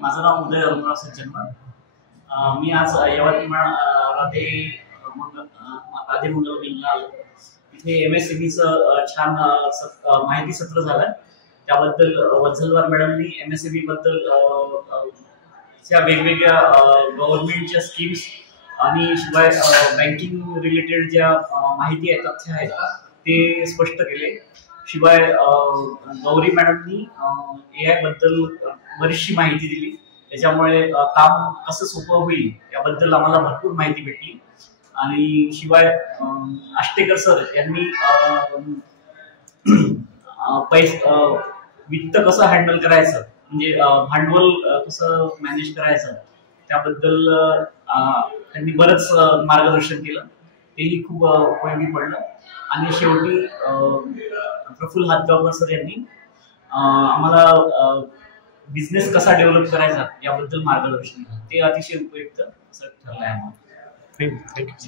माझं नाव उदय अरुणराव सज्जनवार. मी आज यवतमाळ राधे मंगल मिलला आलो. इथे MSME छान माहिती सत्र झालं. त्याबद्दल वत्सलवार मॅडमनी MSME बद्दल त्या वेगवेगळ्या गव्हर्नमेंटच्या स्कीम्स आणि शिवाय बँकिंग रिलेटेड ज्या माहिती आहेत, तथ्य आहेत ते स्पष्ट केले. शिवाय गौरी मॅडमनी AI बद्दल बरीचशी माहिती दिली. त्याच्यामुळे काम कसं सोपं होईल याबद्दल आम्हाला भरपूर माहिती भेटली. आणि शिवाय आष्टेकर सर यांनी वित्त कसं हँडल करायचं, म्हणजे भांडवल कसं मॅनेज करायचं त्याबद्दल त्यांनी बरंच मार्गदर्शन केलं. तेही खूप उपयोगी पडलं. आणि शेवटी प्रफुल्ल हातगावकर सर यांनी आम्हाला बिझनेस कसा डेव्हलप करायचा याबद्दल मार्गदर्शन केलं. ते अतिशय उपयुक्त असं ठरलं आहे.